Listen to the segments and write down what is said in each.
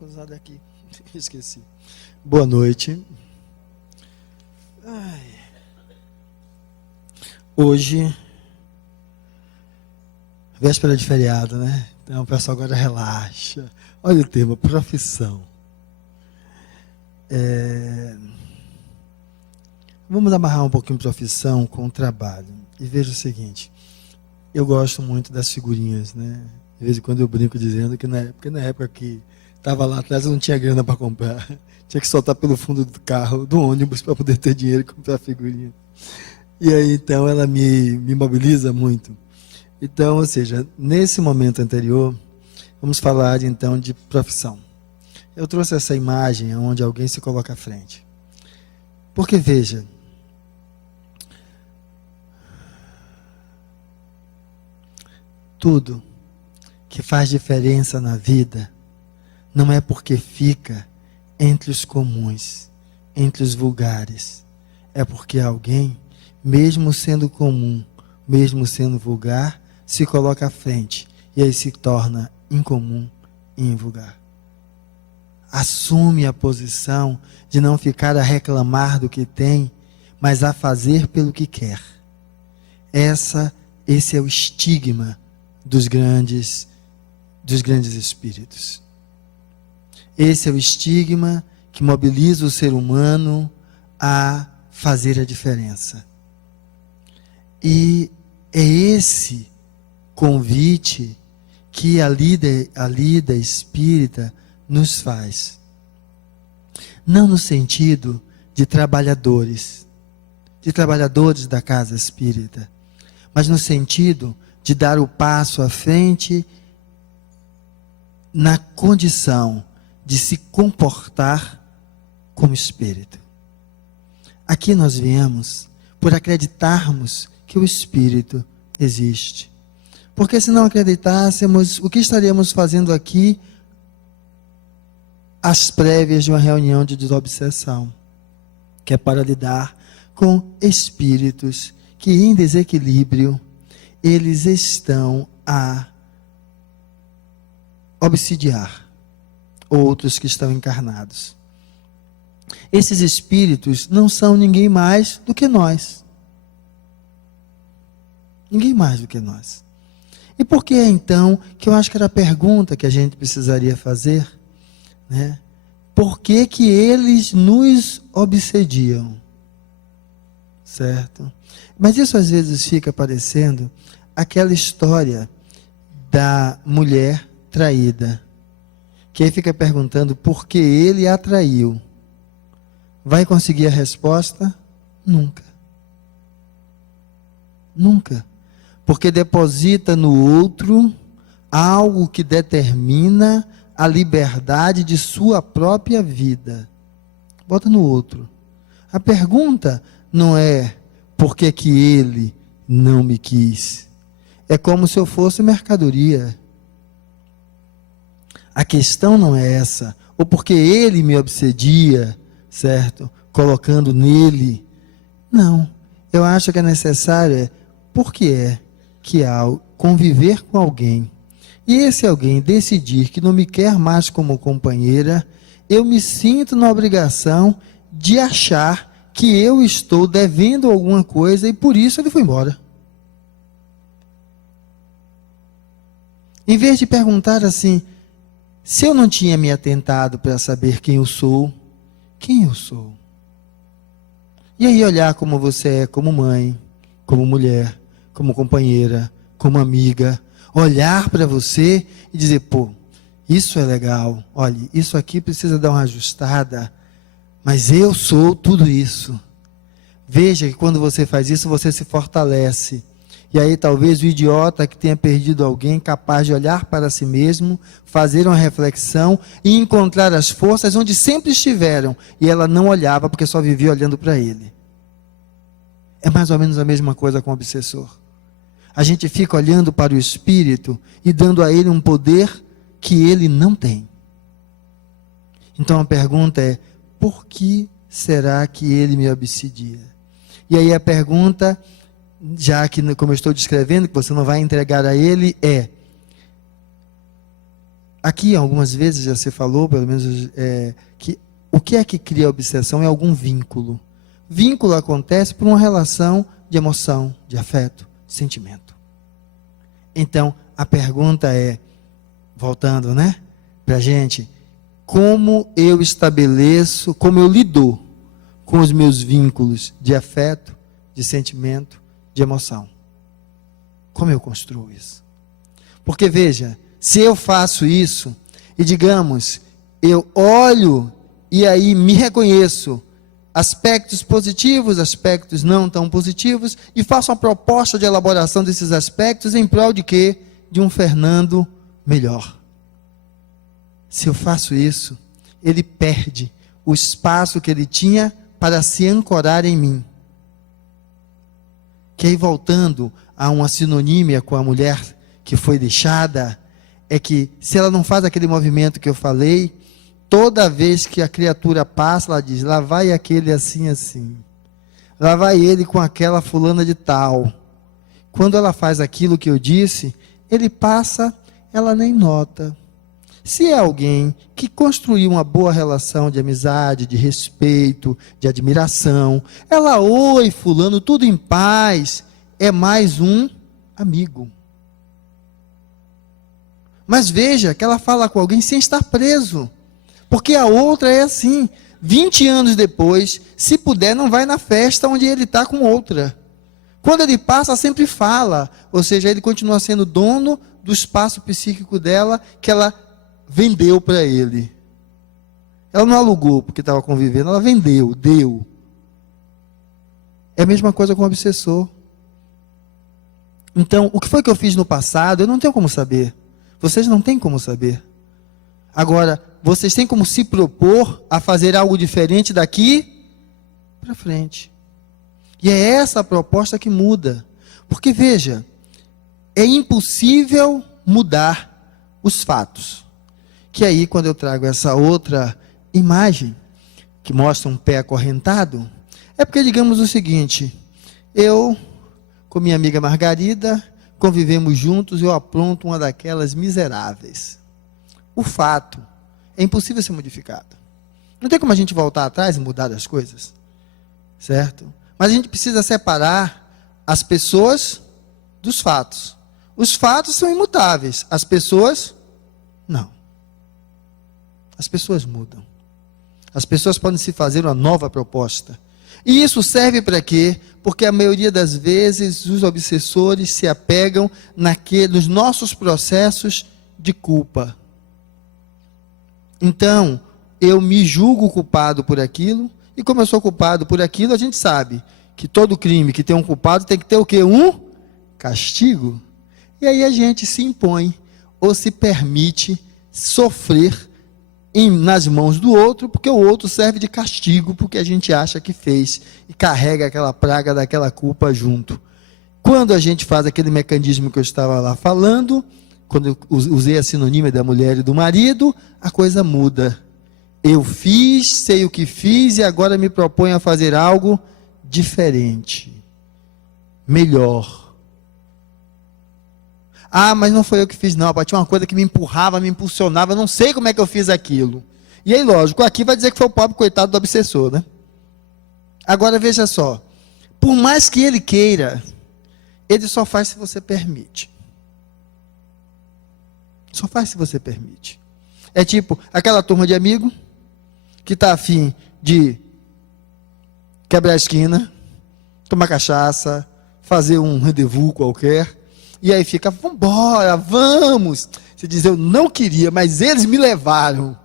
Usar daqui. Esqueci. Boa noite. Hoje, véspera de feriado, né? Então o pessoal agora relaxa. Olha o tema, profissão. Vamos amarrar um pouquinho profissão com o trabalho. E veja o seguinte, eu gosto muito das figurinhas, né? De vez em quando eu brinco dizendo que na época que estava lá atrás eu não tinha grana para comprar. Tinha que soltar pelo fundo do carro, do ônibus, para poder ter dinheiro e comprar figurinha. E aí, então, ela me mobiliza muito. Então, ou seja, nesse momento anterior, vamos falar, então, de profissão. Eu trouxe essa imagem onde alguém se coloca à frente. Porque, veja, tudo que faz diferença na vida não é porque fica entre os comuns, entre os vulgares. É porque alguém, mesmo sendo comum, mesmo sendo vulgar, se coloca à frente e aí se torna incomum e invulgar. Assume a posição de não ficar a reclamar do que tem, mas a fazer pelo que quer. Esse é o estigma dos grandes espíritos. Esse é o estigma que mobiliza o ser humano a fazer a diferença. E é esse convite que a lida espírita nos faz. Não no sentido de trabalhadores da casa espírita, mas no sentido de dar o passo à frente na condição de se comportar como espírito. Aqui nós viemos por acreditarmos que o espírito existe. Porque se não acreditássemos, o que estaríamos fazendo aqui às prévias de uma reunião de desobsessão, que é para lidar com espíritos que em desequilíbrio, eles estão a obsidiar outros que estão encarnados. Esses espíritos não são ninguém mais do que nós. Ninguém mais do que nós. E por que então, que eu acho que era a pergunta que a gente precisaria fazer, né? Por que que eles nos obsediam? Certo? Mas isso às vezes fica parecendo aquela história da mulher traída, que aí fica perguntando por que ele a traiu. Vai conseguir a resposta? Nunca. Nunca. Porque deposita no outro algo que determina a liberdade de sua própria vida. Bota no outro. A pergunta não é por que que ele não me quis. É como se eu fosse mercadoria. A questão não é essa. Ou porque ele me obsedia, certo? Colocando nele. Não. Eu acho que é necessário, por que é que ao conviver com alguém, e esse alguém decidir que não me quer mais como companheira, eu me sinto na obrigação de achar que eu estou devendo alguma coisa e por isso ele foi embora. Em vez de perguntar assim, se eu não tinha me atentado para saber quem eu sou? E aí olhar como você é, como mãe, como mulher, como companheira, como amiga, olhar para você e dizer, pô, isso é legal, olha, isso aqui precisa dar uma ajustada, mas eu sou tudo isso. Veja que quando você faz isso, você se fortalece. E aí talvez o idiota que tenha perdido alguém, capaz de olhar para si mesmo, fazer uma reflexão e encontrar as forças onde sempre estiveram. E ela não olhava porque só vivia olhando para ele. É mais ou menos a mesma coisa com o obsessor. A gente fica olhando para o espírito e dando a ele um poder que ele não tem. Então a pergunta é, por que será que ele me obsidia? E aí a pergunta, já que como eu estou descrevendo, que você não vai entregar a ele, é, aqui algumas vezes já se falou, pelo menos, que o que é que cria a obsessão é algum vínculo. Vínculo acontece por uma relação de emoção, de afeto, de sentimento. Então, a pergunta é, voltando, pra gente, como eu estabeleço, como eu lido com os meus vínculos de afeto, de sentimento, de emoção? Como eu construo isso? Porque veja, se eu faço isso, e digamos, eu olho e aí me reconheço aspectos positivos, aspectos não tão positivos, e faço uma proposta de elaboração desses aspectos em prol de quê? De um Fernando melhor. Se eu faço isso, ele perde o espaço que ele tinha para se ancorar em mim. Que aí, voltando a uma sinonímia com a mulher que foi deixada, é que se ela não faz aquele movimento que eu falei, toda vez que a criatura passa, ela diz, lá vai aquele assim, assim. Lá vai ele com aquela fulana de tal. Quando ela faz aquilo que eu disse, ele passa, ela nem nota. Se é alguém que construiu uma boa relação de amizade, de respeito, de admiração, ela, oi fulano, tudo em paz, é mais um amigo. Mas veja que ela fala com alguém sem estar preso. Porque a outra é assim, 20 anos depois, se puder, não vai na festa onde ele está com outra. Quando ele passa, sempre fala. Ou seja, ele continua sendo dono do espaço psíquico dela, que ela vendeu para ele. Ela não alugou porque estava convivendo, ela vendeu, deu. É a mesma coisa com o obsessor. Então, o que foi que eu fiz no passado, eu não tenho como saber. Vocês não têm como saber. Agora, vocês têm como se propor a fazer algo diferente daqui para frente. E é essa a proposta que muda. Porque, veja, é impossível mudar os fatos. Que aí, quando eu trago essa outra imagem, que mostra um pé acorrentado, é porque, digamos o seguinte, eu, com minha amiga Margarida, convivemos juntos, eu apronto uma daquelas miseráveis. O fato é impossível ser modificado. Não tem como a gente voltar atrás e mudar as coisas, certo? Mas a gente precisa separar as pessoas dos fatos. Os fatos são imutáveis, as pessoas, não. As pessoas mudam. As pessoas podem se fazer uma nova proposta. E isso serve para quê? Porque a maioria das vezes os obsessores se apegam nos nossos processos de culpa. Então, eu me julgo culpado por aquilo, e como eu sou culpado por aquilo, a gente sabe que todo crime que tem um culpado tem que ter o quê? Um castigo. E aí a gente se impõe, ou se permite sofrer nas mãos do outro, porque o outro serve de castigo, porque a gente acha que fez, e carrega aquela praga daquela culpa junto. Quando a gente faz aquele mecanismo que eu estava lá falando, quando eu usei a sinonímia da mulher e do marido, a coisa muda. Eu fiz, sei o que fiz, e agora me proponho a fazer algo diferente, melhor. Ah, mas não foi eu que fiz não, tinha uma coisa que me empurrava, me impulsionava, eu não sei como é que eu fiz aquilo. E aí, lógico, aqui vai dizer que foi o pobre coitado do obsessor, né? Agora veja só, por mais que ele queira, ele só faz se você permite. Só faz se você permite. É tipo, aquela turma de amigo, que está afim de quebrar a esquina, tomar cachaça, fazer um rendezvous qualquer, e aí fica, vambora, vamos. Você diz, eu não queria, mas eles me levaram.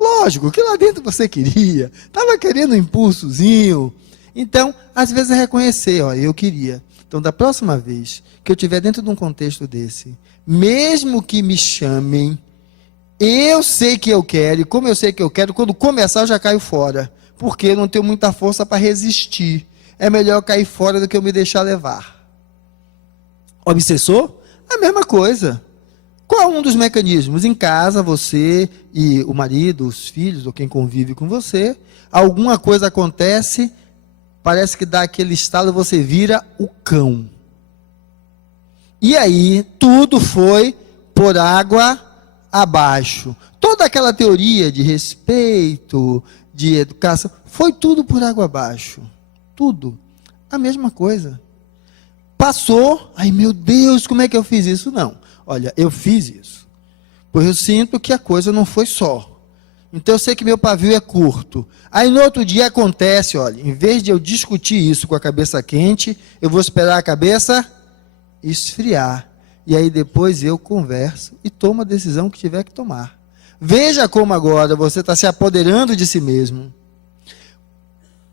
Lógico, que lá dentro você queria. Estava querendo um impulsozinho. Então, às vezes é reconhecer, ó, eu queria. Então, da próxima vez que eu estiver dentro de um contexto desse, mesmo que me chamem, eu sei que eu quero, e como eu sei que eu quero, quando começar eu já caio fora. Porque eu não tenho muita força para resistir. É melhor eu cair fora do que eu me deixar levar. Obsessor? A mesma coisa. Qual um dos mecanismos? Em casa, você e o marido, os filhos, ou quem convive com você, alguma coisa acontece, parece que dá aquele estalo, você vira o cão. E aí, tudo foi por água abaixo. Toda aquela teoria de respeito, de educação, foi tudo por água abaixo. Tudo. A mesma coisa. Passou, ai meu Deus, como é que eu fiz isso? Não. Olha, eu fiz isso. Pois eu sinto que a coisa não foi só. Então eu sei que meu pavio é curto. Aí no outro dia acontece, olha, em vez de eu discutir isso com a cabeça quente, eu vou esperar a cabeça esfriar. E aí depois eu converso e tomo a decisão que tiver que tomar. Veja como agora você está se apoderando de si mesmo.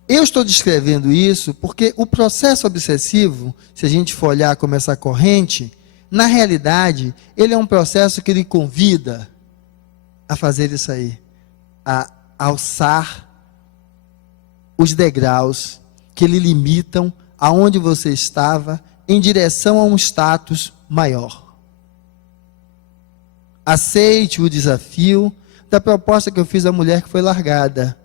Eu estou descrevendo isso porque o processo obsessivo, se a gente for olhar como essa corrente, na realidade, ele é um processo que lhe convida a fazer isso aí, a alçar os degraus que lhe limitam aonde você estava em direção a um status maior. Aceite o desafio da proposta que eu fiz à mulher que foi largada.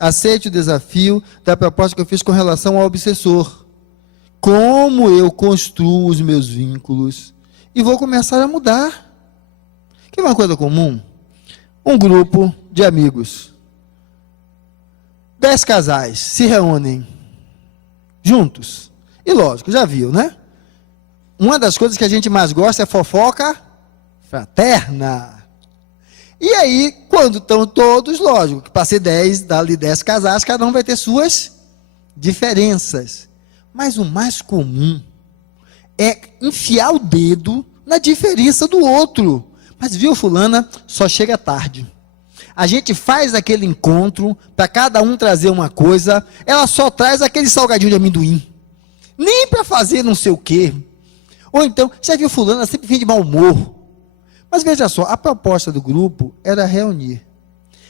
Aceite o desafio da proposta que eu fiz com relação ao obsessor. Como eu construo os meus vínculos e vou começar a mudar. Que é uma coisa comum? Um grupo de amigos. 10 casais se reúnem juntos. E lógico, já viu, né? Uma das coisas que a gente mais gosta é fofoca fraterna. E aí, quando estão todos, lógico, que para ser 10, dali 10 casais, cada um vai ter suas diferenças. Mas o mais comum é enfiar o dedo na diferença do outro. Mas viu, fulana, só chega tarde. A gente faz aquele encontro para cada um trazer uma coisa, ela só traz aquele salgadinho de amendoim. Nem para fazer não sei o quê. Ou então, já viu fulana, sempre vem de mau humor. Mas veja só, a proposta do grupo era reunir.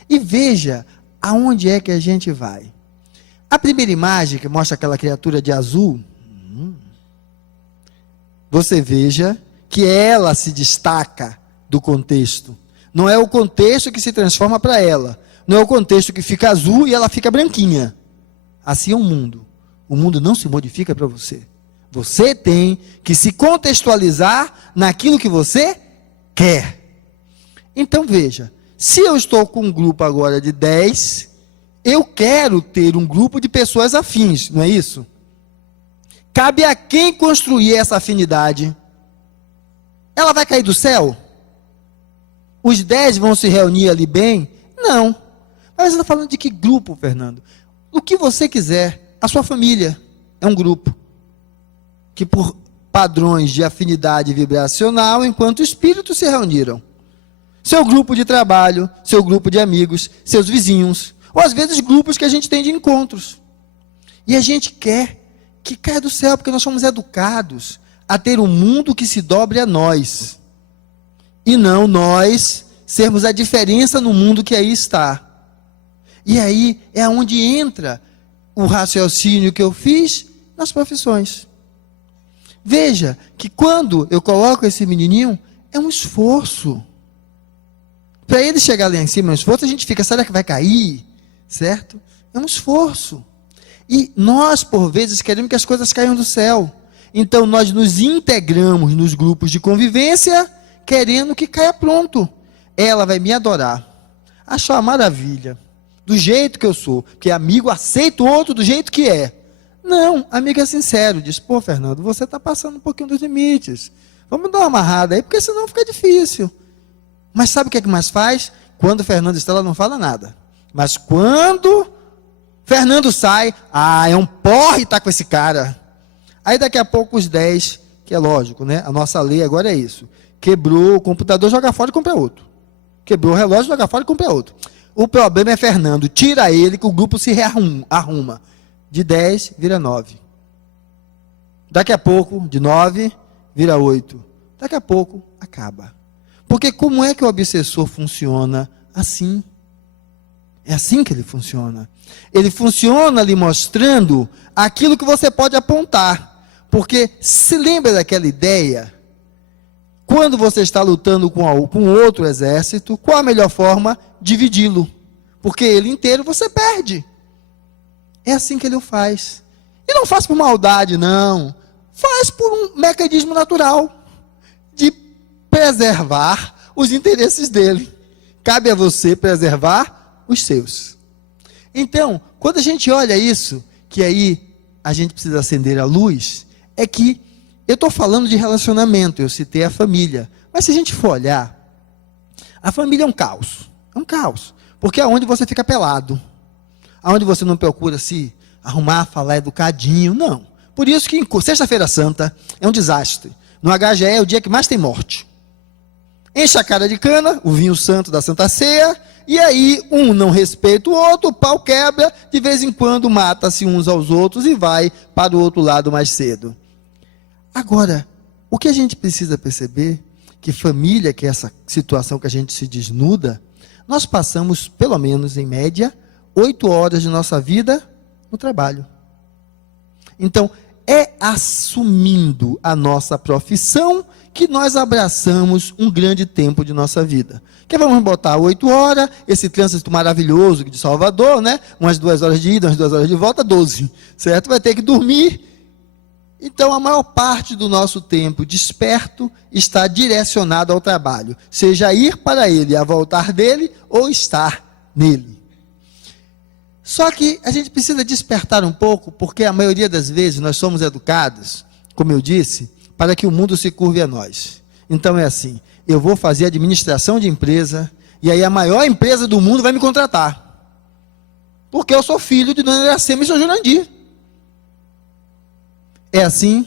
E veja aonde é que a gente vai. A primeira imagem, que mostra aquela criatura de azul, você veja que ela se destaca do contexto. Não é o contexto que se transforma para ela. Não é o contexto que fica azul e ela fica branquinha. Assim é o mundo. O mundo não se modifica para você. Você tem que se contextualizar naquilo que você quer. Então veja, se eu estou com um grupo agora de 10, eu quero ter um grupo de pessoas afins, não é isso? Cabe a quem construir essa afinidade. Ela vai cair do céu? Os 10 vão se reunir ali bem? Não. Mas você está falando de que grupo, Fernando? O que você quiser. A sua família é um grupo que por padrões de afinidade vibracional, enquanto espíritos se reuniram. Seu grupo de trabalho, seu grupo de amigos, seus vizinhos, ou às vezes grupos que a gente tem de encontros. E a gente quer que caia do céu, porque nós somos educados a ter um mundo que se dobre a nós. E não nós sermos a diferença no mundo que aí está. E aí é onde entra o raciocínio que eu fiz nas profissões. Veja que quando eu coloco esse menininho, é um esforço. Para ele chegar lá em cima, é um esforço, a gente fica, será que vai cair? Certo? É um esforço. E nós, por vezes, queremos que as coisas caiam do céu. Então, nós nos integramos nos grupos de convivência, querendo que caia pronto. Ela vai me adorar. Achar uma maravilha. Do jeito que eu sou. Porque amigo aceita o outro do jeito que é. Não, amigo é sincero. Diz, pô, Fernando, você está passando um pouquinho dos limites. Vamos dar uma amarrada aí, porque senão fica difícil. Mas sabe o que é que mais faz? Quando o Fernando está lá, não fala nada. Mas quando Fernando sai, é um porre estar com esse cara. Aí daqui a pouco os 10, que é lógico, né? A nossa lei agora é isso. Quebrou o computador, joga fora e compra outro. Quebrou o relógio, joga fora e compra outro. O problema é Fernando, tira ele que o grupo se arruma. De 10 vira 9. Daqui a pouco, de 9 vira 8. Daqui a pouco, acaba. Porque como é que o obsessor funciona? Assim. É assim que ele funciona. Ele funciona lhe mostrando aquilo que você pode apontar. Porque se lembra daquela ideia? Quando você está lutando com outro exército, qual a melhor forma? Dividi-lo. Porque ele inteiro você perde. É assim que ele o faz. E não faz por maldade, não. Faz por um mecanismo natural de preservar os interesses dele. Cabe a você preservar os seus. Então, quando a gente olha isso, que aí a gente precisa acender a luz, é que eu estou falando de relacionamento, eu citei a família. Mas se a gente for olhar, a família é um caos. É um caos. Porque é onde você fica pelado. Aonde você não procura se arrumar, falar educadinho. Não. Por isso que Sexta-feira Santa é um desastre. No HGE é o dia que mais tem morte. Enche a cara de cana, o vinho santo da Santa Ceia, e aí um não respeita o outro, o pau quebra, de vez em quando mata-se uns aos outros e vai para o outro lado mais cedo. Agora, o que a gente precisa perceber, que família, que é essa situação que a gente se desnuda, nós passamos, pelo menos em média, 8 horas de nossa vida no trabalho. Então, é assumindo a nossa profissão que nós abraçamos um grande tempo de nossa vida. Que vamos botar 8 horas, esse trânsito maravilhoso de Salvador, né? Umas 2 horas de ida, umas 2 horas de volta, 12, certo? Vai ter que dormir. Então, a maior parte do nosso tempo desperto está direcionado ao trabalho, seja ir para ele, a voltar dele, ou estar nele. Só que a gente precisa despertar um pouco, porque a maioria das vezes nós somos educados, como eu disse, para que o mundo se curve a nós. Então é assim, eu vou fazer administração de empresa, e aí a maior empresa do mundo vai me contratar. Porque eu sou filho de Dona Iracema e Sr. Jurandir. É assim?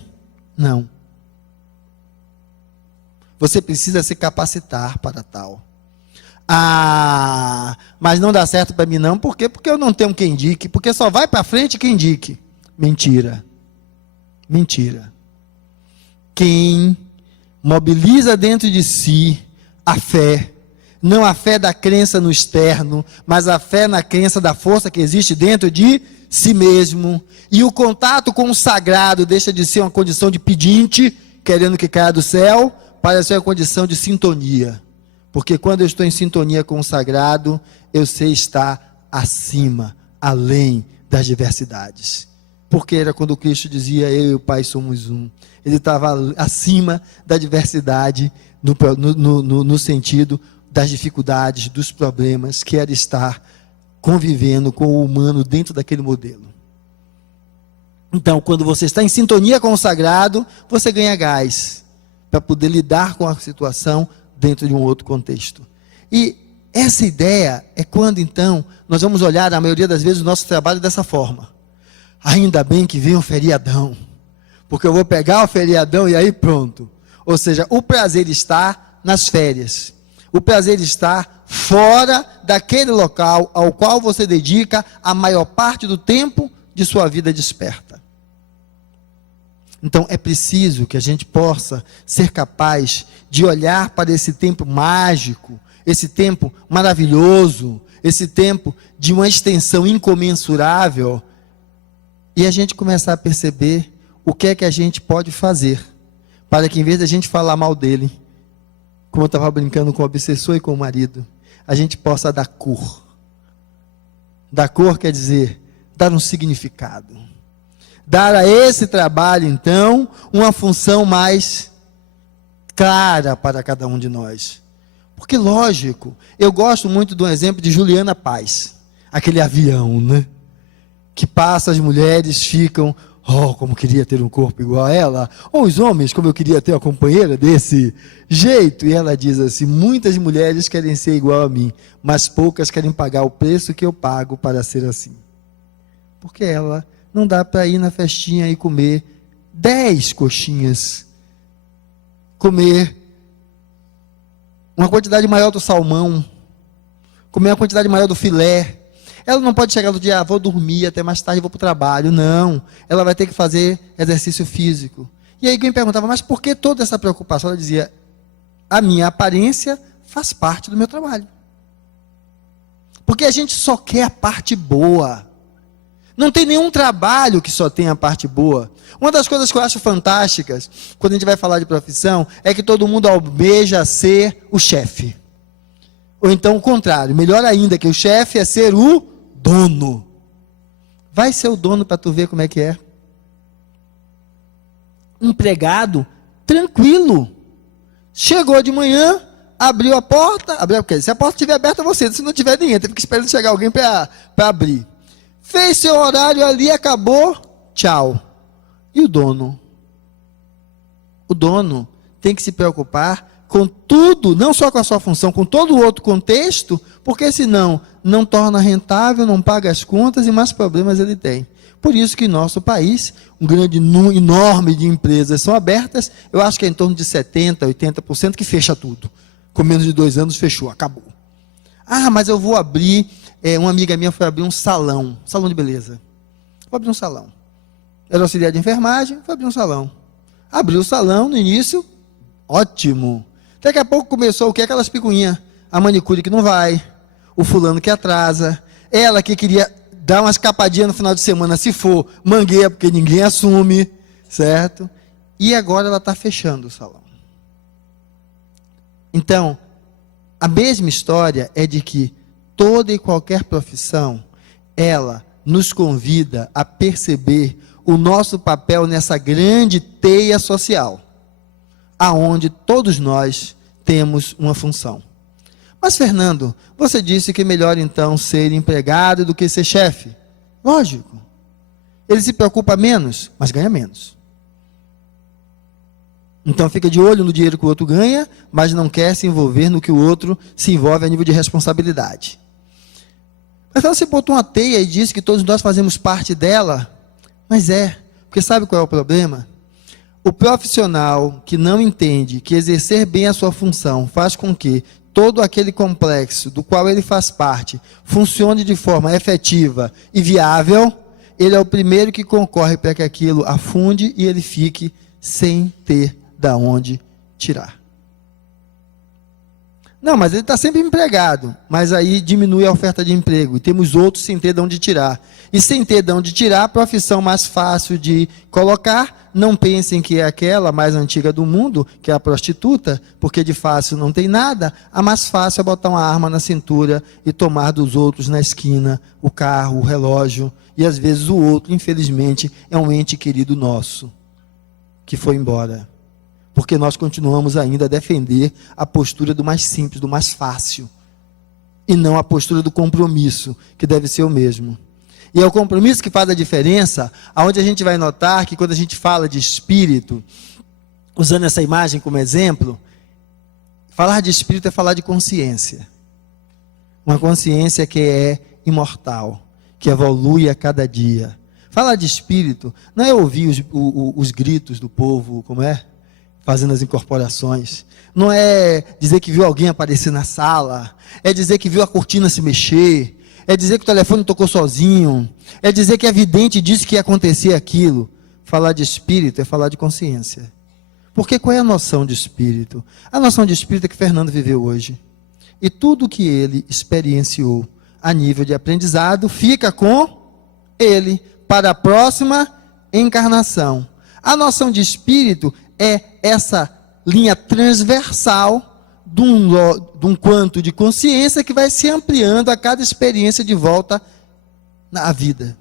Não. Você precisa se capacitar para tal. Ah, mas não dá certo para mim não, por quê? Porque eu não tenho quem indique, porque só vai para frente quem indique. Mentira. Mentira. Quem mobiliza dentro de si a fé, não a fé da crença no externo, mas a fé na crença da força que existe dentro de si mesmo, e o contato com o sagrado deixa de ser uma condição de pedinte, querendo que caia do céu, para ser uma condição de sintonia. Porque quando eu estou em sintonia com o sagrado, eu sei estar acima, além das diversidades. Porque era quando Cristo dizia, eu e o Pai somos um. Ele estava acima da diversidade, no sentido das dificuldades, dos problemas, que era estar convivendo com o humano dentro daquele modelo. Então, quando você está em sintonia com o sagrado, você ganha gás para poder lidar com a situação dentro de um outro contexto. E essa ideia é quando, então, nós vamos olhar, a maioria das vezes, o nosso trabalho dessa forma. Ainda bem que vem um feriadão, porque eu vou pegar o feriadão e aí pronto. Ou seja, o prazer está nas férias. O prazer está fora daquele local ao qual você dedica a maior parte do tempo de sua vida desperta. Então é preciso que a gente possa ser capaz de olhar para esse tempo mágico, esse tempo maravilhoso, esse tempo de uma extensão incomensurável, e a gente começar a perceber o que é que a gente pode fazer, para que em vez de a gente falar mal dele, como eu estava brincando com o obsessor e com o marido, a gente possa dar cor. Dar cor quer dizer, dar um significado. Dar a esse trabalho, então, uma função mais clara para cada um de nós. Porque, lógico, eu gosto muito do exemplo de Juliana Paz, aquele avião, né? Que passa, as mulheres ficam, oh, como queria ter um corpo igual a ela, ou os homens, como eu queria ter uma companheira desse jeito. E ela diz assim, muitas mulheres querem ser igual a mim, mas poucas querem pagar o preço que eu pago para ser assim. Porque ela não dá para ir na festinha e comer 10 coxinhas, comer uma quantidade maior do salmão, comer uma quantidade maior do filé. Ela não pode chegar no dia, vou dormir até mais tarde, vou para o trabalho. Não, ela vai ter que fazer exercício físico. E aí alguém perguntava, mas por que toda essa preocupação? Ela dizia, a minha aparência faz parte do meu trabalho. Porque a gente só quer a parte boa. Não tem nenhum trabalho que só tenha a parte boa. Uma das coisas que eu acho fantásticas, quando a gente vai falar de profissão, é que todo mundo almeja ser o chefe. Ou então o contrário, melhor ainda, que o chefe é ser o dono. Vai ser o dono para tu ver como é que é. Empregado, tranquilo. Chegou de manhã, abriu a porta, se a porta estiver aberta, você, se não tiver ninguém, teve que esperar chegar alguém para abrir. Fez seu horário ali, acabou, tchau. E o dono? O dono tem que se preocupar com tudo, não só com a sua função, com todo o outro contexto, porque senão não torna rentável, não paga as contas e mais problemas ele tem. Por isso que em nosso país, um grande número enorme de empresas são abertas, eu acho que é em torno de 70%, 80% que fecha tudo. Com menos de 2 anos fechou, acabou. Ah, mas eu vou abrir, uma amiga minha foi abrir um salão de beleza. Vou abrir um salão. Era auxiliar de enfermagem, foi abrir um salão. Abriu o salão no início, ótimo. Daqui a pouco começou o que? Aquelas picuinhas. A manicure que não vai, o fulano que atrasa, ela que queria dar uma escapadinha no final de semana, se for mangueira, porque ninguém assume, certo? E agora ela está fechando o salão. Então, a mesma história é de que toda e qualquer profissão, ela nos convida a perceber o nosso papel nessa grande teia social, aonde todos nós temos uma função. Mas, Fernando, você disse que é melhor então ser empregado do que ser chefe. Lógico. Ele se preocupa menos, mas ganha menos. Então fica de olho no dinheiro que o outro ganha, mas não quer se envolver no que o outro se envolve a nível de responsabilidade. Mas você botou uma teia e disse que todos nós fazemos parte dela. Mas porque sabe qual é o problema? O profissional que não entende que exercer bem a sua função faz com que todo aquele complexo do qual ele faz parte funcione de forma efetiva e viável, ele é o primeiro que concorre para que aquilo afunde e ele fique sem ter da onde tirar. Não, mas ele está sempre empregado, mas aí diminui a oferta de emprego, e temos outros sem ter de onde tirar. E sem ter de onde tirar, a profissão mais fácil de colocar, não pensem que é aquela mais antiga do mundo, que é a prostituta, porque de fácil não tem nada, a mais fácil é botar uma arma na cintura e tomar dos outros na esquina, o carro, o relógio, e às vezes o outro, infelizmente, é um ente querido nosso, que foi embora. Porque nós continuamos ainda a defender a postura do mais simples, do mais fácil, e não a postura do compromisso, que deve ser o mesmo. E é o compromisso que faz a diferença, aonde a gente vai notar que quando a gente fala de espírito, usando essa imagem como exemplo, falar de espírito é falar de consciência. Uma consciência que é imortal, que evolui a cada dia. Falar de espírito não é ouvir os gritos do povo, como é? Fazendo as incorporações, não é dizer que viu alguém aparecer na sala, é dizer que viu a cortina se mexer, é dizer que o telefone tocou sozinho, é dizer que a vidente disse que ia acontecer aquilo. Falar de espírito é falar de consciência. Porque qual é a noção de espírito? A noção de espírito é que Fernando viveu hoje, e tudo que ele experienciou a nível de aprendizado fica com ele para a próxima encarnação. A noção de espírito é essa linha transversal de um quanto de consciência que vai se ampliando a cada experiência de volta na vida.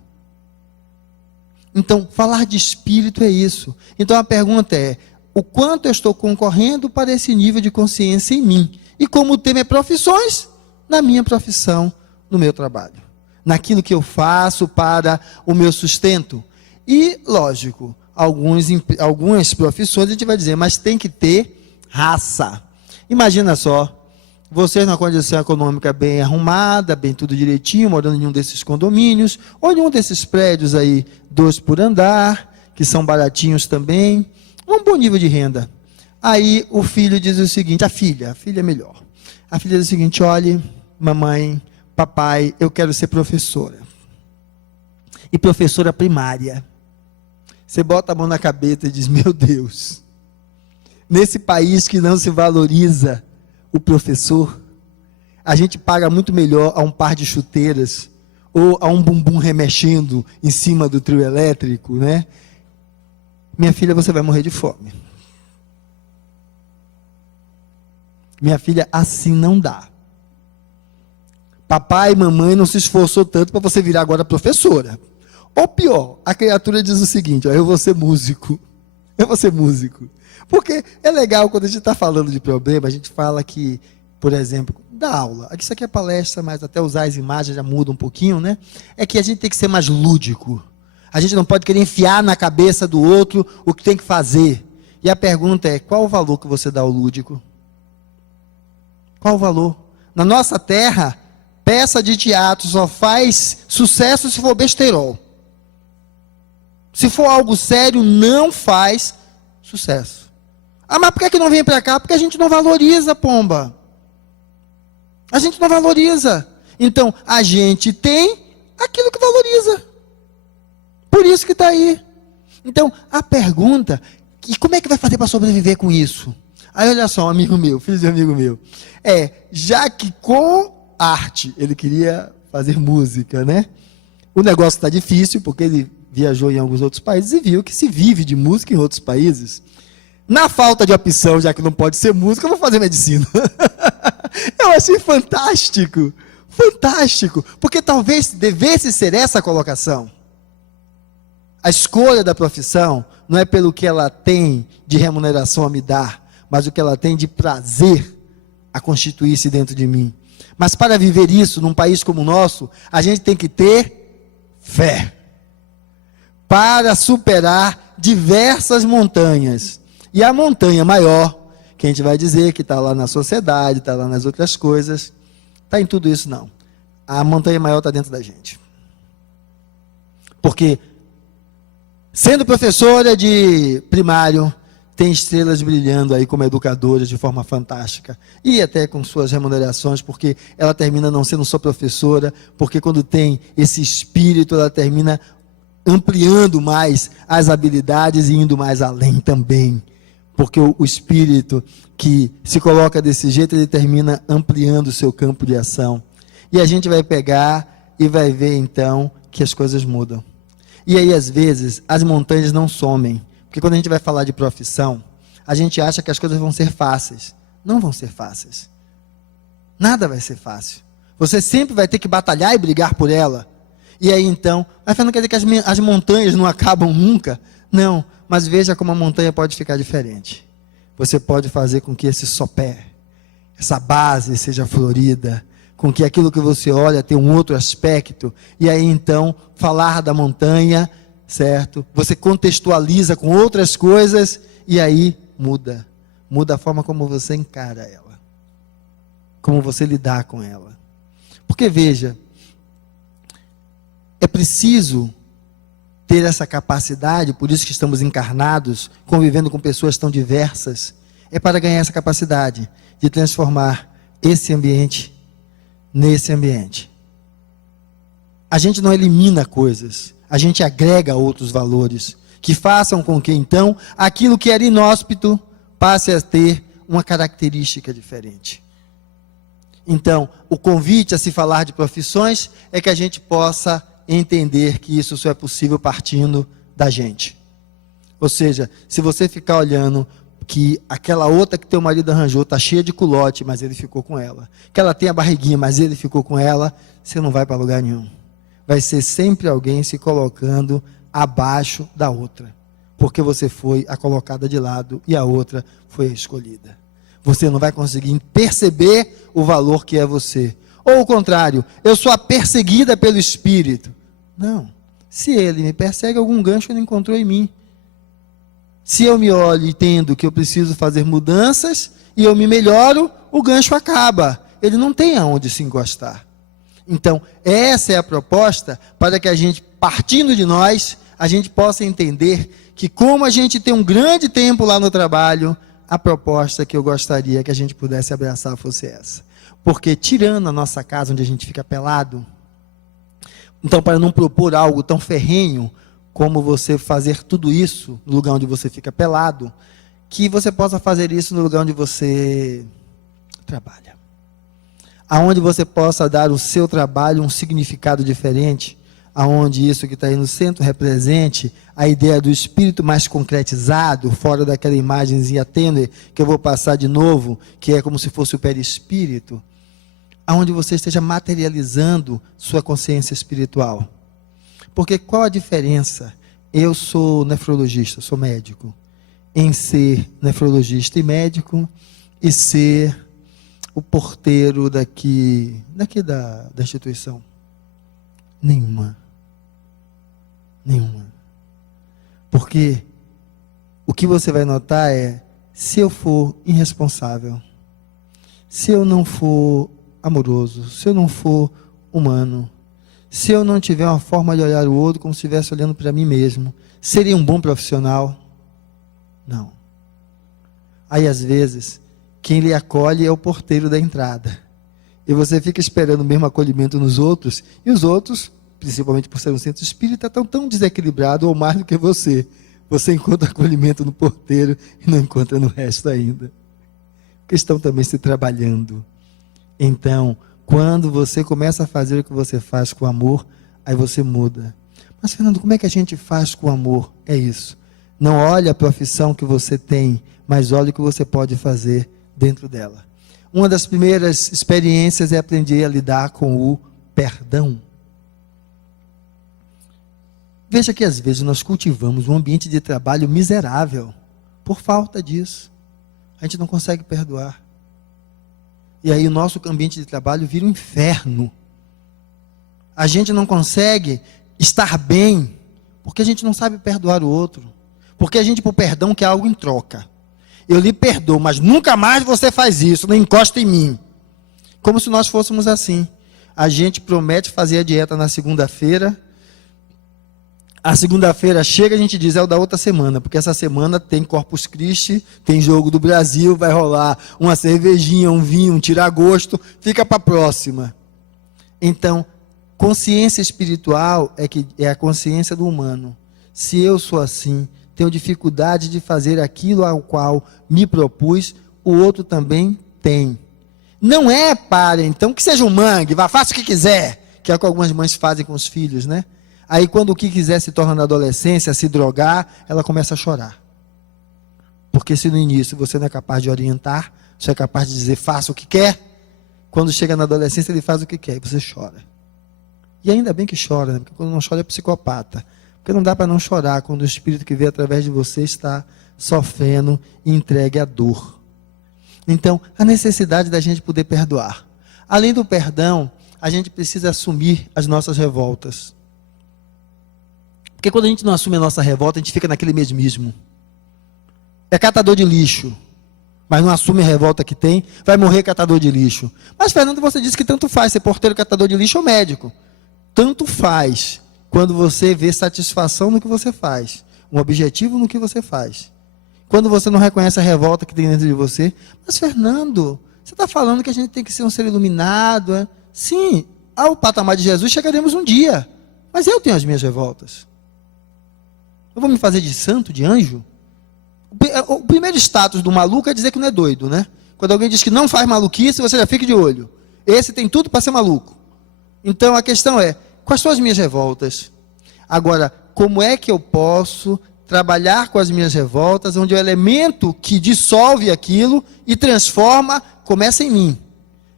Então, falar de espírito é isso. Então, a pergunta é, o quanto eu estou concorrendo para esse nível de consciência em mim? E como o tema é profissões, na minha profissão, no meu trabalho. Naquilo que eu faço para o meu sustento. E, lógico, algumas profissões a gente vai dizer, mas tem que ter raça. Imagina só, você numa condição econômica bem arrumada, bem tudo direitinho, morando em um desses condomínios, ou em um desses prédios aí, 2 por andar, que são baratinhos também, um bom nível de renda. Aí o filho diz o seguinte, a filha é melhor. A filha diz o seguinte, olhe, mamãe, papai, eu quero ser professora. E professora primária. Você bota a mão na cabeça e diz, meu Deus, nesse país que não se valoriza o professor, a gente paga muito melhor a um par de chuteiras, ou a um bumbum remexendo em cima do trio elétrico, né? Minha filha, você vai morrer de fome. Minha filha, assim não dá. Papai e mamãe não se esforçou tanto para você virar agora professora. Ou pior, a criatura diz o seguinte, ó, eu vou ser músico. Eu vou ser músico. Porque é legal, quando a gente está falando de problema, a gente fala que, por exemplo, da aula. Isso aqui é palestra, mas até usar as imagens já muda um pouquinho, né? É que a gente tem que ser mais lúdico. A gente não pode querer enfiar na cabeça do outro o que tem que fazer. E a pergunta é, qual o valor que você dá ao lúdico? Qual o valor? Na nossa terra, peça de teatro só faz sucesso se for besteirol. Se for algo sério, não faz sucesso. Ah, mas por que não vem para cá? Porque a gente não valoriza, pomba. A gente não valoriza. Então, a gente tem aquilo que valoriza. Por isso que está aí. Então, a pergunta, e como é que vai fazer para sobreviver com isso? Aí, olha só, um amigo meu, filho de um amigo meu. Já que com arte, ele queria fazer música, né? O negócio está difícil, porque ele viajou em alguns outros países e viu que se vive de música em outros países. Na falta de opção, já que não pode ser música, eu vou fazer medicina. Eu achei fantástico, fantástico, porque talvez devesse ser essa a colocação. A escolha da profissão não é pelo que ela tem de remuneração a me dar, mas o que ela tem de prazer a constituir-se dentro de mim. Mas para viver isso num país como o nosso, a gente tem que ter fé para superar diversas montanhas. E a montanha maior, que a gente vai dizer que está lá na sociedade, está lá nas outras coisas, está em tudo isso não. A montanha maior está dentro da gente. Porque, sendo professora de primário, tem estrelas brilhando aí como educadora de forma fantástica. E até com suas remunerações, porque ela termina não sendo só professora, porque quando tem esse espírito, ela termina ampliando mais as habilidades e indo mais além também. Porque o espírito que se coloca desse jeito, ele termina ampliando o seu campo de ação. E a gente vai pegar e vai ver então que as coisas mudam. E aí às vezes as montanhas não somem. Porque quando a gente vai falar de profissão, a gente acha que as coisas vão ser fáceis. Não vão ser fáceis. Nada vai ser fácil. Você sempre vai ter que batalhar e brigar por ela. E aí então, mas não quer dizer que as montanhas não acabam nunca? Não, mas veja como a montanha pode ficar diferente. Você pode fazer com que esse sopé, essa base seja florida, com que aquilo que você olha tenha um outro aspecto, e aí então, falar da montanha, certo? Você contextualiza com outras coisas, e aí muda a forma como você encara ela, como você lidar com ela. Porque veja, é preciso ter essa capacidade, por isso que estamos encarnados, convivendo com pessoas tão diversas, é para ganhar essa capacidade de transformar esse ambiente nesse ambiente. A gente não elimina coisas, a gente agrega outros valores, que façam com que então, aquilo que era inóspito, passe a ter uma característica diferente. Então, o convite a se falar de profissões é que a gente possa entender que isso só é possível partindo da gente. Ou seja, se você ficar olhando que aquela outra que teu marido arranjou está cheia de culote, mas ele ficou com ela, que ela tem a barriguinha, mas ele ficou com ela, você não vai para lugar nenhum. Vai ser sempre alguém se colocando abaixo da outra, porque você foi a colocada de lado e a outra foi a escolhida. Você não vai conseguir perceber o valor que é você. Ou o contrário, eu sou a perseguida pelo Espírito. Não, se ele me persegue, algum gancho ele encontrou em mim. Se eu me olho e entendo que eu preciso fazer mudanças e eu me melhoro, o gancho acaba. Ele não tem aonde se encostar. Então, essa é a proposta para que a gente, partindo de nós, a gente possa entender que como a gente tem um grande tempo lá no trabalho, a proposta que eu gostaria que a gente pudesse abraçar fosse essa. Porque tirando a nossa casa onde a gente fica pelado, então para não propor algo tão ferrenho como você fazer tudo isso no lugar onde você fica pelado, que você possa fazer isso no lugar onde você trabalha. Aonde você possa dar o seu trabalho um significado diferente, aonde isso que está aí no centro represente a ideia do espírito mais concretizado, fora daquela imagenzinha tênue que eu vou passar de novo, que é como se fosse o perispírito, aonde você esteja materializando sua consciência espiritual. Porque qual a diferença? Eu sou nefrologista, sou médico. em ser nefrologista e médico e ser o porteiro daqui da instituição? Nenhuma. Porque o que você vai notar é, se eu for irresponsável, se eu não for amoroso, se eu não for humano, se eu não tiver uma forma de olhar o outro como se estivesse olhando para mim mesmo, seria um bom profissional? Não. Aí, às vezes, quem lhe acolhe é o porteiro da entrada. E você fica esperando o mesmo acolhimento nos outros, e os outros, principalmente por ser um centro espírita, estão tão desequilibrados ou mais do que você. Você encontra acolhimento no porteiro e não encontra no resto ainda. Porque estão também se trabalhando. Então, quando você começa a fazer o que você faz com amor, aí você muda. Mas, Fernando, como é que a gente faz com amor? É isso. Não olhe a profissão que você tem, mas olhe o que você pode fazer dentro dela. Uma das primeiras experiências é aprender a lidar com o perdão. Veja que às vezes nós cultivamos um ambiente de trabalho miserável por falta disso. A gente não consegue perdoar. E aí o nosso ambiente de trabalho vira um inferno. A gente não consegue estar bem porque a gente não sabe perdoar o outro. Porque a gente, por perdão, quer algo em troca. Eu lhe perdoo, mas nunca mais você faz isso, não encosta em mim. Como se nós fôssemos assim. A gente promete fazer a dieta na segunda-feira. A segunda-feira chega, a gente diz, é o da outra semana, porque essa semana tem Corpus Christi, tem Jogo do Brasil, vai rolar uma cervejinha, um vinho, um tiragosto, fica para a próxima. Então, consciência espiritual é a consciência do humano. Se eu sou assim, tenho dificuldade de fazer aquilo ao qual me propus, o outro também tem. Não é para, então, que seja um mangue, vá, faça o que quiser, que é o que algumas mães fazem com os filhos, né? Aí quando o que quiser se torna na adolescência, se drogar, ela começa a chorar. Porque se no início você não é capaz de orientar, você é capaz de dizer, faça o que quer, quando chega na adolescência ele faz o que quer, e você chora. E ainda bem que chora, né? Porque quando não chora é psicopata. Porque não dá para não chorar quando o espírito que vê através de você está sofrendo e entregue à dor. Então, a necessidade da gente poder perdoar. Além do perdão, a gente precisa assumir as nossas revoltas. Porque quando a gente não assume a nossa revolta, a gente fica naquele mesmismo. É catador de lixo, mas não assume a revolta que tem, vai morrer catador de lixo. Mas, Fernando, você disse que tanto faz ser porteiro, catador de lixo ou médico. Tanto faz quando você vê satisfação no que você faz, um objetivo no que você faz. Quando você não reconhece a revolta que tem dentro de você. Mas, Fernando, você está falando que a gente tem que ser um ser iluminado? É? Sim, ao patamar de Jesus chegaremos um dia. Mas eu tenho as minhas revoltas. Eu vou me fazer de santo, de anjo? O primeiro status do maluco é dizer que não é doido, né? Quando alguém diz que não faz maluquice, você já fica de olho. Esse tem tudo para ser maluco. Então a questão é, quais são as minhas revoltas? Agora, como é que eu posso trabalhar com as minhas revoltas, onde o elemento que dissolve aquilo e transforma, começa em mim?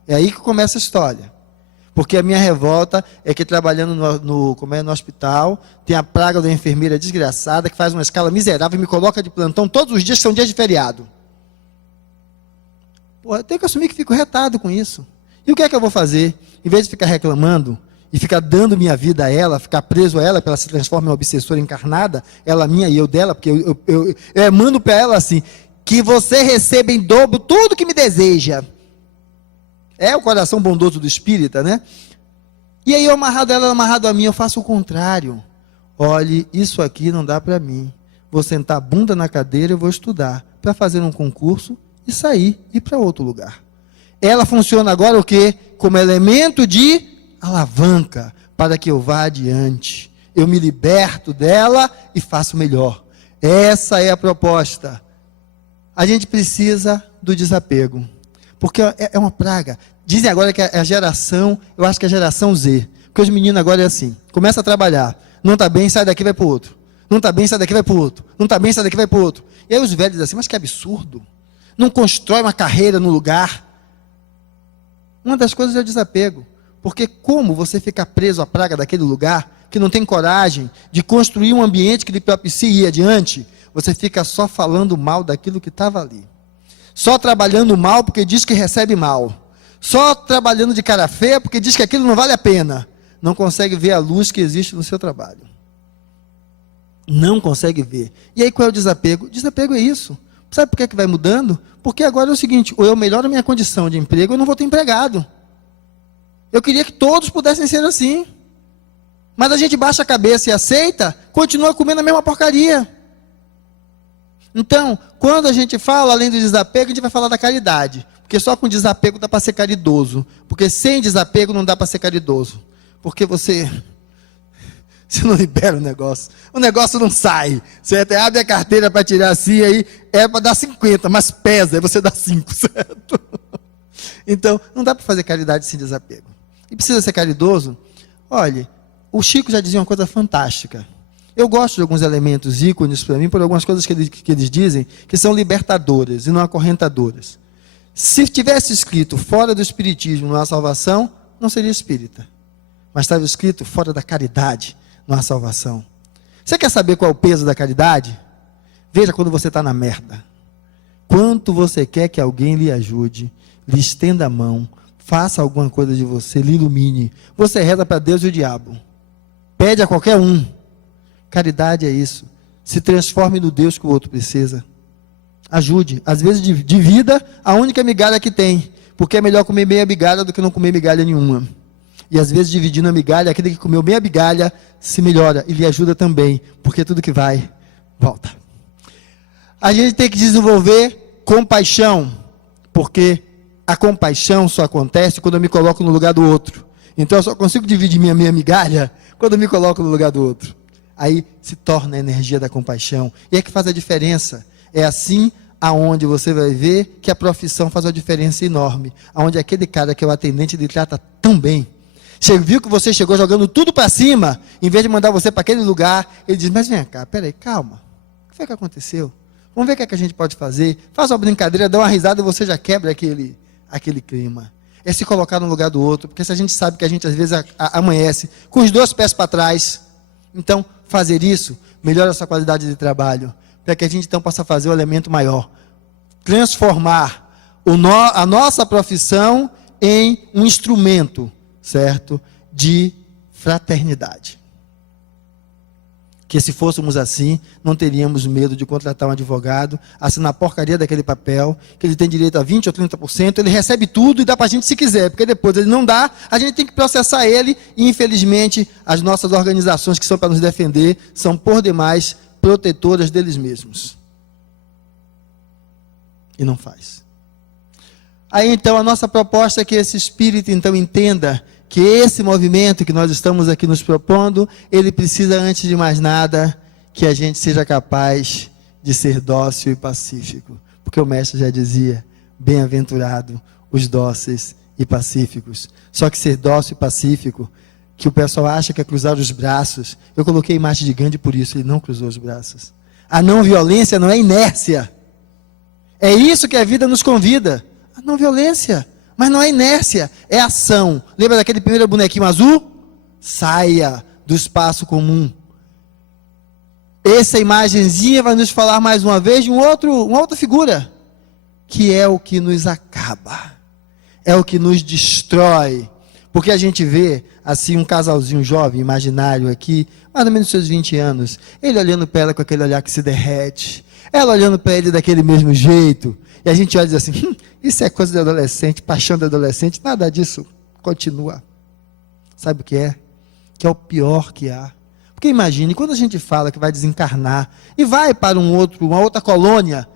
É aí que começa a história. Porque a minha revolta é que trabalhando no hospital, tem a praga da enfermeira desgraçada, que faz uma escala miserável e me coloca de plantão todos os dias, que são dias de feriado. Pô, eu tenho que assumir que fico retado com isso. E o que é que eu vou fazer? Em vez de ficar reclamando e ficar dando minha vida a ela, ficar preso a ela, para ela se transformar em uma obsessora encarnada, ela minha e eu dela, porque eu emano para ela assim, que você receba em dobro tudo que me deseja. É o coração bondoso do espírita, né? E aí eu amarrado a ela, amarrado a mim, eu faço o contrário. Olhe, isso aqui não dá para mim. Vou sentar a bunda na cadeira e vou estudar para fazer um concurso e sair e ir para outro lugar. Ela funciona agora o quê? Como elemento de alavanca para que eu vá adiante. Eu me liberto dela e faço melhor. Essa é a proposta. A gente precisa do desapego. Porque é uma praga. Dizem agora que é a geração, eu acho que é a geração Z. Porque os meninos agora é assim, começa a trabalhar, não está bem, sai daqui, vai para o outro. Não está bem, sai daqui, vai para o outro. Não está bem, sai daqui, vai para o outro. E aí os velhos dizem assim, mas que absurdo. Não constrói uma carreira no lugar. Uma das coisas é o desapego. Porque como você fica preso à praga daquele lugar, que não tem coragem de construir um ambiente que lhe propicie ir adiante, você fica só falando mal daquilo que estava ali. Só trabalhando mal porque diz que recebe mal. Só trabalhando de cara feia porque diz que aquilo não vale a pena. Não consegue ver a luz que existe no seu trabalho. Não consegue ver. E aí qual é o desapego? Desapego é isso. Sabe por que vai mudando? Porque agora é o seguinte, ou eu melhoro a minha condição de emprego, ou eu não vou ter empregado. Eu queria que todos pudessem ser assim. Mas a gente baixa a cabeça e aceita, continua comendo a mesma porcaria. Então, quando a gente fala, além do desapego, a gente vai falar da caridade. Porque só com desapego dá para ser caridoso. Porque sem desapego não dá para ser caridoso. Porque você não libera o negócio não sai. Você até abre a carteira para tirar assim, aí é para dar 50, mas pesa, aí você dá 5, certo? Então, não dá para fazer caridade sem desapego. E precisa ser caridoso? Olhe, o Chico já dizia uma coisa fantástica. Eu gosto de alguns elementos, ícones para mim, por algumas coisas que eles dizem, que são libertadoras e não acorrentadoras. Se tivesse escrito fora do espiritismo não há salvação, não seria espírita. Mas estava escrito fora da caridade não há salvação. Você quer saber qual é o peso da caridade? Veja quando você está na merda. Quanto você quer que alguém lhe ajude, lhe estenda a mão, faça alguma coisa de você, lhe ilumine. Você reza para Deus e o diabo. Pede a qualquer um. Caridade é isso. Se transforme no Deus que o outro precisa. Ajude. Às vezes divida a única migalha que tem. Porque é melhor comer meia migalha do que não comer migalha nenhuma. E às vezes dividindo a migalha, aquele que comeu meia migalha se melhora e lhe ajuda também. Porque tudo que vai, volta. A gente tem que desenvolver compaixão. Porque a compaixão só acontece quando eu me coloco no lugar do outro. Então eu só consigo dividir minha meia migalha quando eu me coloco no lugar do outro. Aí se torna a energia da compaixão. E é que faz a diferença. É assim aonde você vai ver que a profissão faz uma diferença enorme. Aonde aquele cara que é o atendente, ele trata tão bem. Você viu que você chegou jogando tudo para cima, em vez de mandar você para aquele lugar, ele diz, mas vem cá, peraí, calma. O que foi que aconteceu? Vamos ver o que a gente pode fazer. Faz uma brincadeira, dá uma risada e você já quebra aquele clima. É se colocar no lugar do outro, porque se a gente sabe que a gente às vezes amanhece com os 2 pés para trás, então fazer isso melhora a sua qualidade de trabalho, para que a gente então possa fazer o elemento maior, transformar a nossa profissão em um instrumento, certo, de fraternidade. Que se fôssemos assim, não teríamos medo de contratar um advogado, assinar a porcaria daquele papel, que ele tem direito a 20% ou 30%, ele recebe tudo e dá para a gente se quiser, porque depois ele não dá, a gente tem que processar ele, e infelizmente as nossas organizações que são para nos defender, são por demais protetoras deles mesmos. E não faz. Aí então a nossa proposta é que esse espírito então entenda que esse movimento que nós estamos aqui nos propondo, ele precisa, antes de mais nada, que a gente seja capaz de ser dócil e pacífico. Porque o mestre já dizia, bem-aventurado os dóceis e pacíficos. Só que ser dócil e pacífico, que o pessoal acha que é cruzar os braços, eu coloquei a imagem de Gandhi por isso, ele não cruzou os braços. A não violência não é inércia. É isso que a vida nos convida. A não violência. Mas não é inércia, é ação. Lembra daquele primeiro bonequinho azul? Saia do espaço comum. Essa imagenzinha vai nos falar mais uma vez de uma outra figura, que é o que nos acaba, é o que nos destrói. Porque a gente vê, assim, um casalzinho jovem, imaginário aqui, mais ou menos seus 20 anos, ele olhando para ela com aquele olhar que se derrete, ela olhando para ele daquele mesmo jeito, e a gente olha e diz assim, isso é coisa de adolescente, paixão de adolescente, nada disso continua. Sabe o que é? Que é o pior que há. Porque imagine, quando a gente fala que vai desencarnar, e vai para uma outra colônia,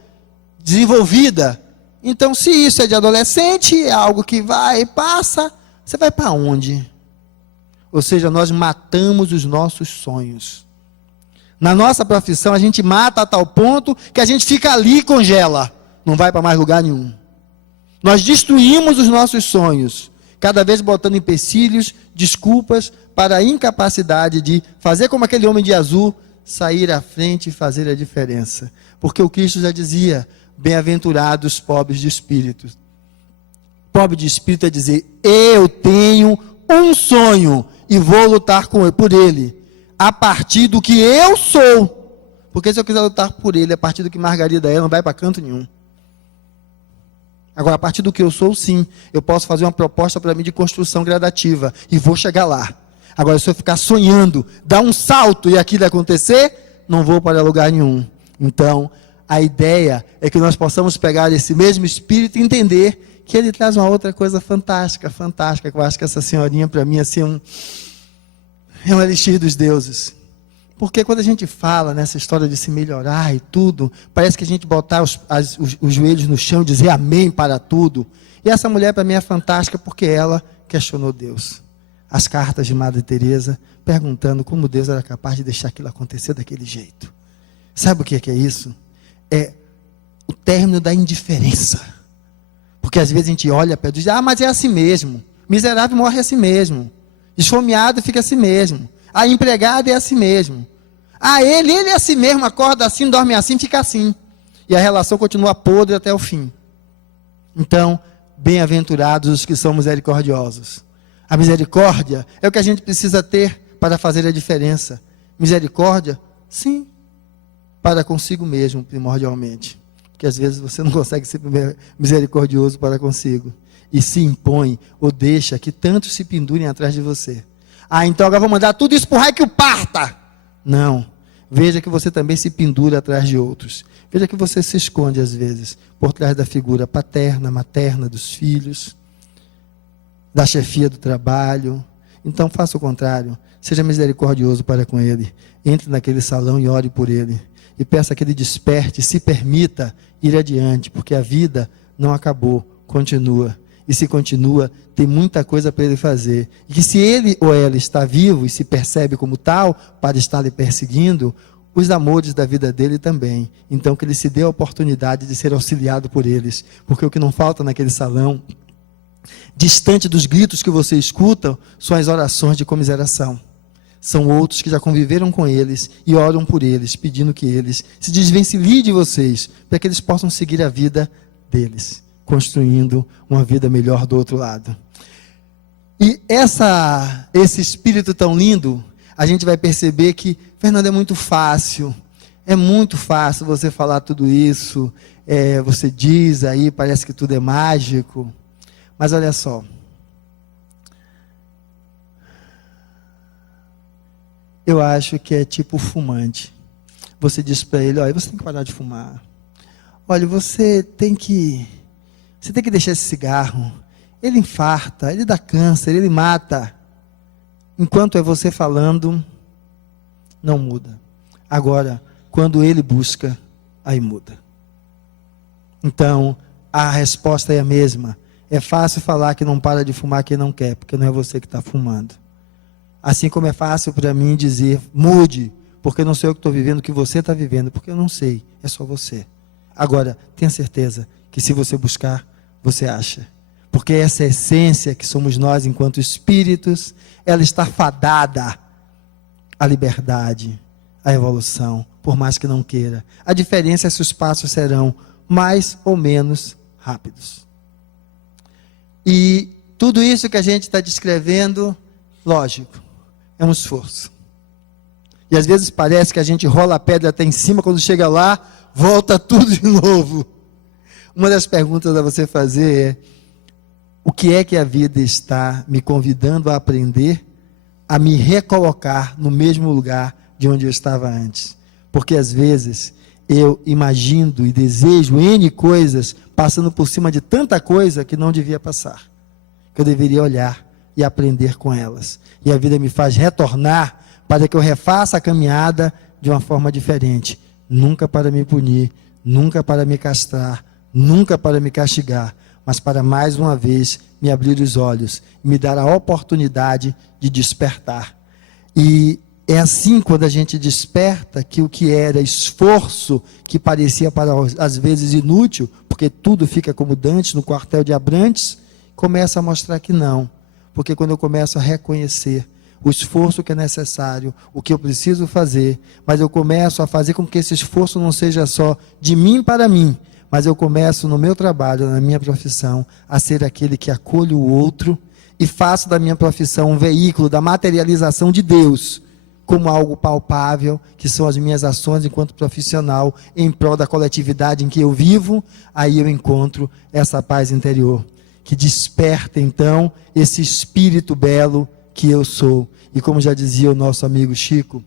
desenvolvida, então se isso é de adolescente, é algo que vai e passa, você vai para onde? Ou seja, nós matamos os nossos sonhos. Na nossa profissão, a gente mata a tal ponto que a gente fica ali e congela. Não vai para mais lugar nenhum. Nós destruímos os nossos sonhos, cada vez botando empecilhos, desculpas, para a incapacidade de fazer como aquele homem de azul, sair à frente e fazer a diferença. Porque o Cristo já dizia, bem-aventurados os pobres de espírito. Pobre de espírito é dizer, eu tenho um sonho e vou lutar por ele, a partir do que eu sou. Porque se eu quiser lutar por ele, a partir do que Margarida é, não vai para canto nenhum. Agora, a partir do que eu sou, sim, eu posso fazer uma proposta para mim de construção gradativa, e vou chegar lá. Agora, se eu ficar sonhando, dar um salto e aquilo acontecer, não vou para lugar nenhum. Então, a ideia é que nós possamos pegar esse mesmo espírito e entender que ele traz uma outra coisa fantástica, fantástica, que eu acho que essa senhorinha, para mim, assim, é um elixir dos deuses. Porque quando a gente fala nessa história de se melhorar e tudo, parece que a gente botar os joelhos no chão e dizer amém para tudo. E essa mulher para mim é fantástica porque ela questionou Deus. As cartas de Madre Teresa perguntando como Deus era capaz de deixar aquilo acontecer daquele jeito. Sabe o que é isso? É o término da indiferença. Porque às vezes a gente olha para Deus e diz, mas é assim mesmo. Miserável morre assim mesmo. Esfomeado fica assim mesmo. A empregada é assim mesmo. Ele é assim mesmo, acorda assim, dorme assim, fica assim. E a relação continua podre até o fim. Então, bem-aventurados os que são misericordiosos. A misericórdia é o que a gente precisa ter para fazer a diferença. Misericórdia, sim, para consigo mesmo, primordialmente. Porque às vezes você não consegue ser misericordioso para consigo. E se impõe ou deixa que tantos se pendurem atrás de você. Então agora vou mandar tudo isso para o raio que o parta. Não. Veja que você também se pendura atrás de outros. Veja que você se esconde às vezes por trás da figura paterna, materna dos filhos, da chefia do trabalho. Então faça o contrário. Seja misericordioso para com ele. Entre naquele salão e ore por ele. E peça que ele desperte, se permita ir adiante, porque a vida não acabou, continua. E se continua, tem muita coisa para ele fazer. E que se ele ou ela está vivo e se percebe como tal, para estar lhe perseguindo, os amores da vida dele também. Então que ele se dê a oportunidade de ser auxiliado por eles. Porque o que não falta naquele salão, distante dos gritos que você escuta, são as orações de comiseração. São outros que já conviveram com eles e oram por eles, pedindo que eles se desvencilhem de vocês, para que eles possam seguir a vida deles, construindo uma vida melhor do outro lado. E esse espírito tão lindo, a gente vai perceber que, Fernando, é muito fácil você falar tudo isso, você diz aí, parece que tudo é mágico, mas olha só, eu acho que é tipo fumante. Você diz para ele, olha, você tem que parar de fumar, olha, você tem que deixar esse cigarro, ele infarta, ele dá câncer, ele mata. Enquanto é você falando, não muda. Agora, quando ele busca, aí muda. Então, a resposta é a mesma. É fácil falar que não para de fumar quem não quer, porque não é você que está fumando. Assim como é fácil para mim dizer, mude, porque não sei eu que estou vivendo o que você está vivendo, porque eu não sei, é só você. Agora, tenha certeza que se você buscar, você acha. Porque essa essência que somos nós enquanto espíritos, ela está fadada à liberdade, à evolução, por mais que não queira. A diferença é se os passos serão mais ou menos rápidos. E tudo isso que a gente está descrevendo, lógico, é um esforço. E às vezes parece que a gente rola a pedra até em cima, quando chega lá, volta tudo de novo. Uma das perguntas a você fazer é, o que é que a vida está me convidando a aprender, a me recolocar no mesmo lugar de onde eu estava antes? Porque às vezes eu imagino e desejo N coisas, passando por cima de tanta coisa que não devia passar, que eu deveria olhar e aprender com elas. E a vida me faz retornar para que eu refaça a caminhada de uma forma diferente. Nunca para me punir, nunca para me castrar, nunca para me castigar, mas para mais uma vez me abrir os olhos, me dar a oportunidade de despertar. E é assim, quando a gente desperta, que o que era esforço, que parecia para às vezes inútil, porque tudo fica como Dantes no quartel de Abrantes, começa a mostrar que não. Porque quando eu começo a reconhecer o esforço que é necessário, o que eu preciso fazer, mas eu começo a fazer com que esse esforço não seja só de mim para mim, mas eu começo no meu trabalho, na minha profissão, a ser aquele que acolho o outro e faço da minha profissão um veículo da materialização de Deus, como algo palpável, que são as minhas ações enquanto profissional, em prol da coletividade em que eu vivo, aí eu encontro essa paz interior, que desperta então esse espírito belo que eu sou. E como já dizia o nosso amigo Chico,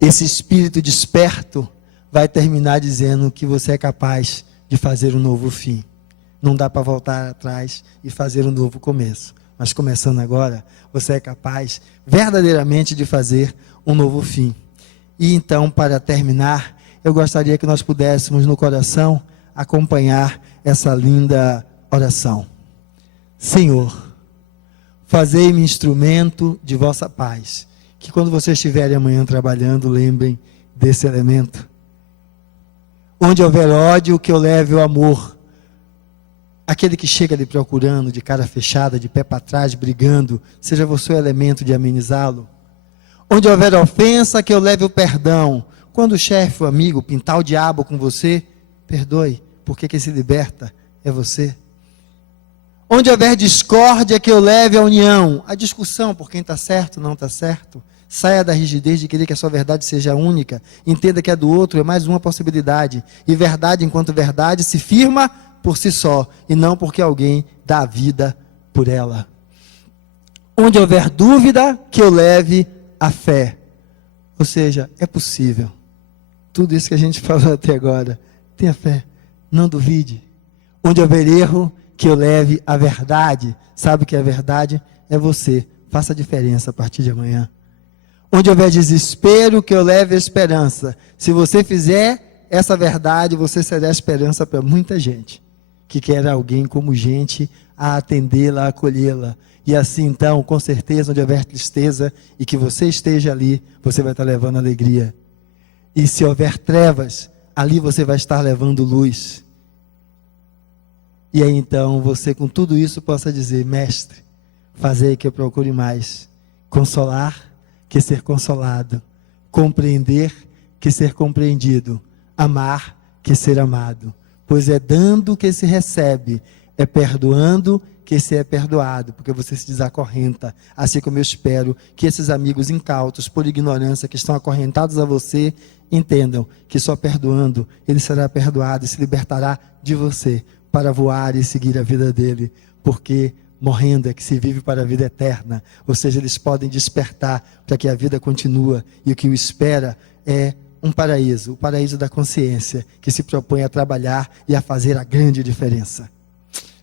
esse espírito desperto vai terminar dizendo que você é capaz de fazer um novo fim. Não dá para voltar atrás e fazer um novo começo. Mas começando agora, você é capaz verdadeiramente de fazer um novo fim. E então, para terminar, eu gostaria que nós pudéssemos no coração acompanhar essa linda oração. Senhor, fazei-me instrumento de vossa paz. Que quando vocês estiverem amanhã trabalhando, lembrem desse elemento. Onde houver ódio, que eu leve o amor. Aquele que chega lhe procurando, de cara fechada, de pé para trás, brigando, seja você o elemento de amenizá-lo. Onde houver ofensa, que eu leve o perdão. Quando o chefe, o amigo, pintar o diabo com você, perdoe, porque quem se liberta é você. Onde houver discórdia, que eu leve a união. A discussão por quem está certo, não está certo. Saia da rigidez de querer que a sua verdade seja única. Entenda que a do outro é mais uma possibilidade. E verdade, enquanto verdade, se firma por si só, e não porque alguém dá a vida por ela. Onde houver dúvida, que eu leve a fé. Ou seja, é possível. Tudo isso que a gente falou até agora. Tenha fé, não duvide. Onde houver erro, que eu leve a verdade. Sabe que a verdade é você. Faça a diferença a partir de amanhã. Onde houver desespero, que eu leve a esperança. Se você fizer essa verdade, você será esperança para muita gente que quer alguém como gente a atendê-la, a acolhê-la. E assim então, com certeza, onde houver tristeza e que você esteja ali, você vai estar levando alegria. E se houver trevas, ali você vai estar levando luz. E aí então, você com tudo isso possa dizer, mestre, fazei que eu procure mais consolar que ser consolado, compreender que ser compreendido, amar que ser amado. Pois é dando que se recebe, é perdoando que se é perdoado, porque você se desacorrenta, assim como eu espero que esses amigos incautos, por ignorância, que estão acorrentados a você, entendam que só perdoando, ele será perdoado e se libertará de você, para voar e seguir a vida dele, porque morrendo é que se vive para a vida eterna, ou seja, eles podem despertar para que a vida continua, e o que o espera é um paraíso, o paraíso da consciência, que se propõe a trabalhar e a fazer a grande diferença.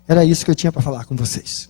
Era isso que eu tinha para falar com vocês.